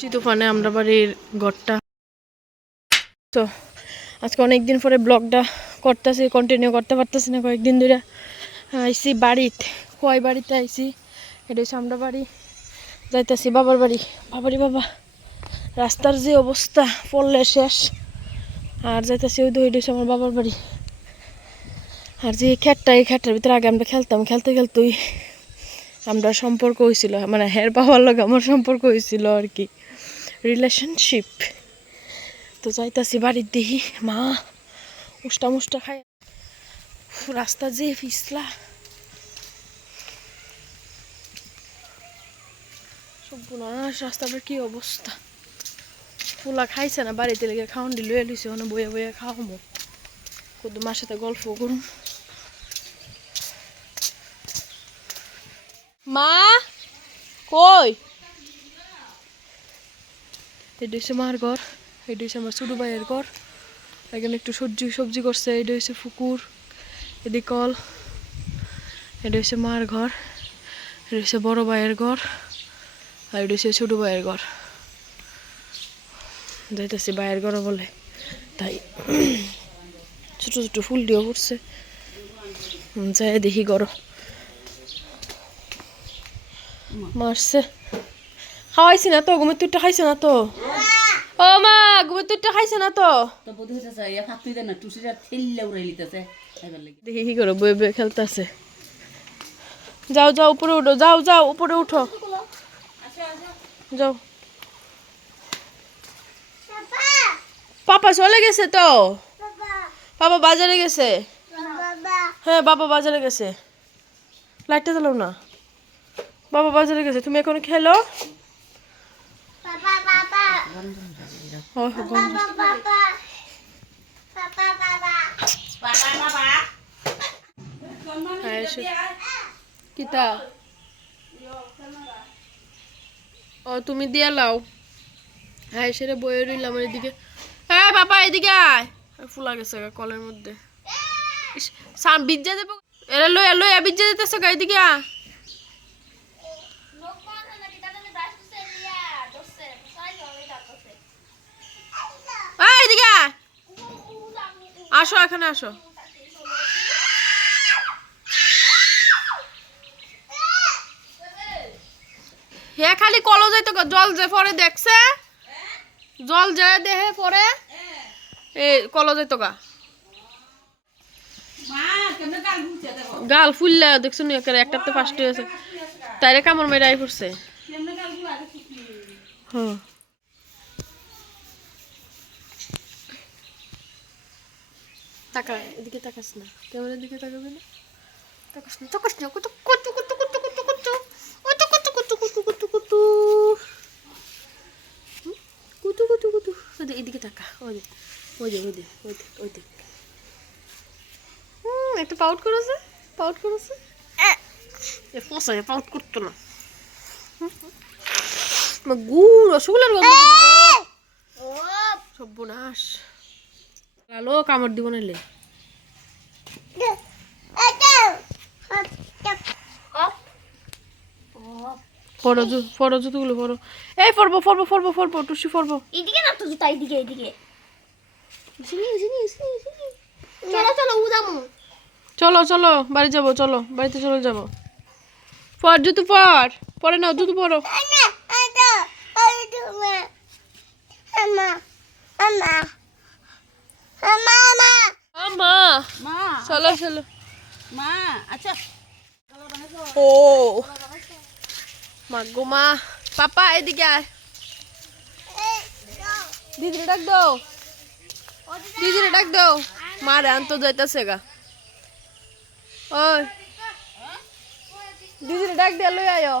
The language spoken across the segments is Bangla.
তুফানে আমরা বাড়ির ঘরটা তো আজকে অনেকদিন পরে ব্লগটা করতেছি, কন্টিনিউ করতে পারতেছি না। কয়েকদিন ধরে আইসি বাড়িতে, কয় বাড়িতে আইসি, এটা হচ্ছে আমরা বাড়ি, যাইতেছি বাবার বাড়ি। বাবারি বাবা, রাস্তার যে অবস্থা, পড়লে শেষ। আর যাইতেছি ওই দই, হচ্ছে আমার বাবার বাড়ি। আর যে খেটটা, এই খেটটার ভিতরে আগে আমরা খেলতাম, খেলতে খেলতেই আমরা সম্পর্ক হয়েছিল, মানে হের বাবার লোক আমার সম্পর্ক হয়েছিল আর কি, রিলেশনশিপ। তো যাইতাছি বাড়ির দিহি, মা উষ্টা মুষ্টা খাই, রাস্তা যে পিছলা, সর্বনাশ রাস্তাটার কি অবস্থা। ফুলা খাইছে না, বাড়িতে লেগে খাওয়ান দিল এলুছে, ওখানে বইয়া বইয়া খাওয়ামো, কত মার সাথে গল্প করুন। মা কই, এটা হচ্ছে মার ঘর, এটা হচ্ছে আমার ছোট ভাইয়ের ঘর। এখানে একটু সবজি করছে, এটা হচ্ছে পুকুর, এদিকে কল। এটা হচ্ছে মার ঘর, এটা হচ্ছে বড় ভাইয়ের ঘর, আর এটা হচ্ছে ছোট ভাইয়ের ঘর। যাইতেছি ভাইয়ের ঘর বলে, তাই ছোট ছোট ফুল দিয়ে পড়ছে, যাই দেখি ঘর। মারছে, খাওয়াইছি না তো, ঘুমের তুইটা খাইছে না তো। ও মা, ঘুমের তুইটা খাইছে না তো। দেখি কি করো, বয়ে বয়ে খেলতেছে। যাও যাও উপরে উঠো, যাও যাও উপরে উঠো, যাও। পাপা চলে গেছে তো, বাবা বাজারে গেছে। হ্যাঁ বাবা বাজারে গেছে, লাইটটা জ্বালাও না, বাবা বাজারে গেছে, তুমি এখন খেলো। কিতা ও তুমি দিয়া লাও। হ্যাঁ সেরে বয়ে রইলাম এদিকে। হ্যাঁ বাবা এদিকে আয়, ফুলা গেছে কলের মধ্যে, বিজ্জা দেবো, এরা লইয়া লইয়া বিজ্জা দিতেছে গা, এদিকে আ। এদিকে আসো, এখানে আসো। হে খালি কলো যাইতো, জল যে পরে দেখছে, জল যায় দেহে পরে এই কলো যাইতো গা, গাল ফুললা দেখছো নি, একটাতে ফার্স্ট হয়েছে, তাইরে কামড় মেরে আই পড়ছে। হ্যাঁ তাকা, এদিকে তাকাস না, ক্যামেরার দিকে তাকাবে না, তাকাস না, তাকাস না, কত কত কত কত কত কত কত কত কত কত কত কত কুতু কুতু কুতু, এদিকে তাকা, ওই দে ওই দে ওই দে ওই দে ওই দে। একটু পাউট করেছে, পাউট করেছে, পচায় পাউট করতো না, গুড় রসগোল্লার গন্ধ, সর্বনাশ, লালো কামড় দিব নাইলে। ফটো জুতোগুলো ফটো, এই ফরবো ফরবো ফরবো ফরবো টুসি ফরবো, এদিকে না তো জুতা, এদিকে এদিকে, চলো চলো উদামু, চলো চলো বাড়ি যাবো, চলো বাড়িতে চলে যাবো। ফর জুতো ফর, পরে নাও জুতো পরো। চলো চলো মা, আচ্ছা ও মা গো মা, পাপা এদিকে আয়, দিদিরে ডাক দাও, দিদিরে ডাক দাও, মা রে আনতো যাইতাছে গা, ওই দিদিরে ডাক দিয়ে লই আয়ো,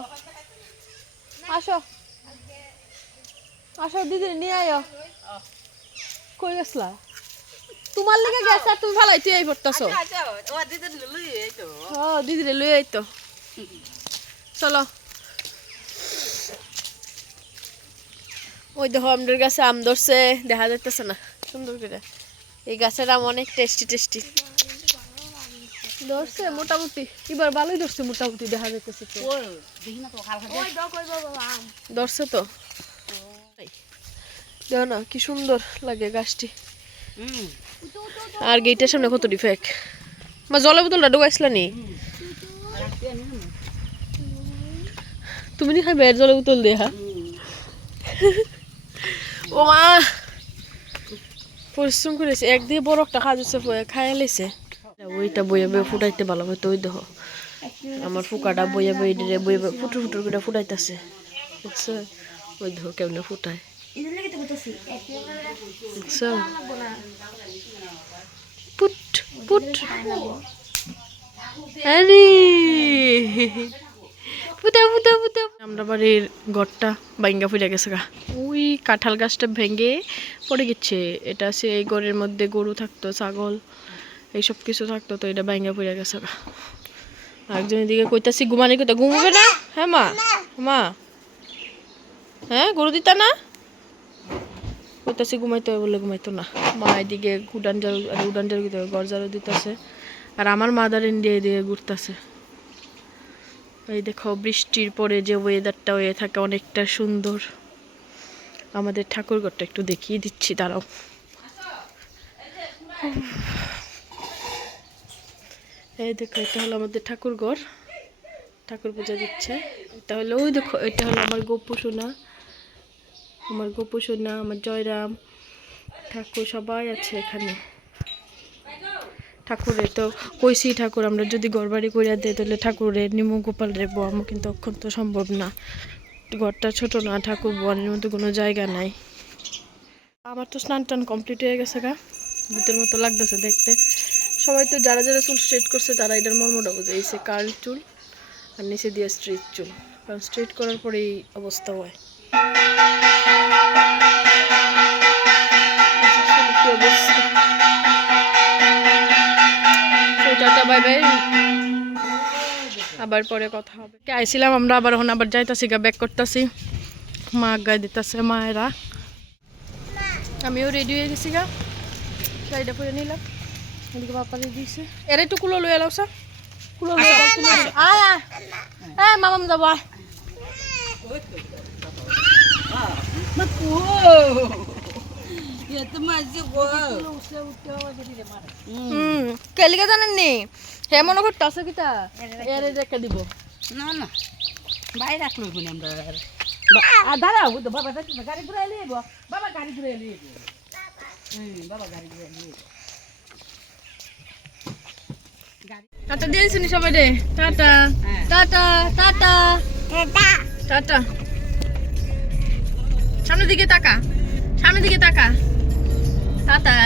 আসো আসো দিদিরে নিয়ে আয়ো। কই গেছলা, তোমার লিগে গেছে আর তুমি ভালাই তুই এই পড়তাছো। হ্যাঁ দিদিরে লই আইতো, চলো। ওই দেখো আমাদের গাছে আম ধরছে, দেখা যাইতেছে না সুন্দর করে, এই গাছের আম অনেক টেস্টি টেস্টি ধরছে, মোটামুটি এবার ভালোই ধরছে, মোটামুটি দেখা যাইতেছে, ধরছে তো। দেখো না কি সুন্দর লাগে গাছটি। আর গেটের সামনে কত ডিফেক্ট। মা জলের বোতলটা ঢুকাইছিলা নি? তুমি নি খাইবে জলের বোতল দিয়ে? হ্যাঁ ও মা পরিশ্রম করেছে, একদিকে বড় একটা কাজ হচ্ছে খাইয়া লেছে। ওইটা বইয়ে বইয়ে ফুটাইতে ভালো হয়তো। ওই দেখো আমার ফুকাটা বইয়ে বইয়ে বইয়ে বইয়ে ফুটুর ফুটুর করে ফুটাইতেছে, বুঝছো? ওই দেখো কেমনে ফুটায়, বুঝছো? পুট পুট আরে ফুটা ফুটা ফুটা। আমরা বাড়ির ঘরটা ভাঙ্গা ফুটে গেছে গা। ওই কাঁঠাল গাছটা ভেঙে পড়ে গেছে। এটা আছে এই ঘরের মধ্যে গরু থাকতো, ছাগল এইসব কিছু থাকতো, তো এটা ভাঙ্গা পড়ে গেছে গা। আরেকজন এদিকে কইতাছি ঘুমানি কইতা ঘুমাবে না? হ্যাঁ মা, মা হ্যাঁ গরু দিতা না? কইতাছি ঘুমাইতে হবে বলে ঘুমাইতো না। মা এদিকে উডান জাল ঘর ঝাড়ু দিতেছে, আর আমার মাদার ইন্ডিয়া এদিকে ঘুরতেছে। এই দেখো বৃষ্টির পরে যে ওয়েদারটা হয়ে থাকে অনেকটা সুন্দর। আমাদের ঠাকুরঘরটা একটু দেখিয়ে দিচ্ছি, দাঁড়াও। এই দেখো এটা হলো আমাদের ঠাকুরঘর, ঠাকুর পূজা দিচ্ছে। এটা হলো ওই দেখো, এটা হলো আমার গোপু সোনা, আমার গোপু সোনা, আমার জয়রাম ঠাকুর সবাই আছে এখানে। ঠাকুরের তো কইসি ঠাকুর আমরা যদি ঘর বাড়ি করিয়া দিই তাহলে ঠাকুরের নিমু গোপাল রে বোয়ামো, কিন্তু অক্ষণ তো সম্ভব না, ঘরটা ছোট না, ঠাকুর বোয়ানোর মতো কোনো জায়গা নাই। আমার তো স্নান টান কমপ্লিট হয়ে গেছে গা, ভূতের মতো লাগতেছে দেখতে। সবাই তো যারা যারা চুল স্ট্রেট করছে তারা এটার মর্মটা বুঝাইছে, কার্ল চুল আর নিচে দিয়ে স্ট্রেট চুল, কারণ স্ট্রেট করার পরে এই অবস্থা হয়। বাই বাই, আবার পরে কথা হবে। আইছিলাম আমরা আবার, এখন আবার যাইতাছি গা, ব্যাক করতেছি। মা গায়ে দিতেছে মায়েরা, আমিও রেডি হয়ে গেছি গা, শাড়িটা পরে নিলাম। এদিকে বাপা দিয়েছে, এর একটু কুলো লয়ে এলাও, কুলো লয়ে আয় আয় মামাম যাবো আয়। কেলিকা জানেন নি হে মনে করতে আছে কিতা এরে রেখে দিব না না বাইরে রাখলো বলি আমরা দাঁড়াও বাবা গাড়ি ঘুরে এলিব, বাবা গাড়ি ঘুরে এলিব, বাবা গাড়ি ঘুরে এলিব। টাটা দিয়েছি নি সবাই রে, টাটা টাটা টাটা টাটা। সামনের দিকে তাকা, সামনের দিকে তাকা, টাটা।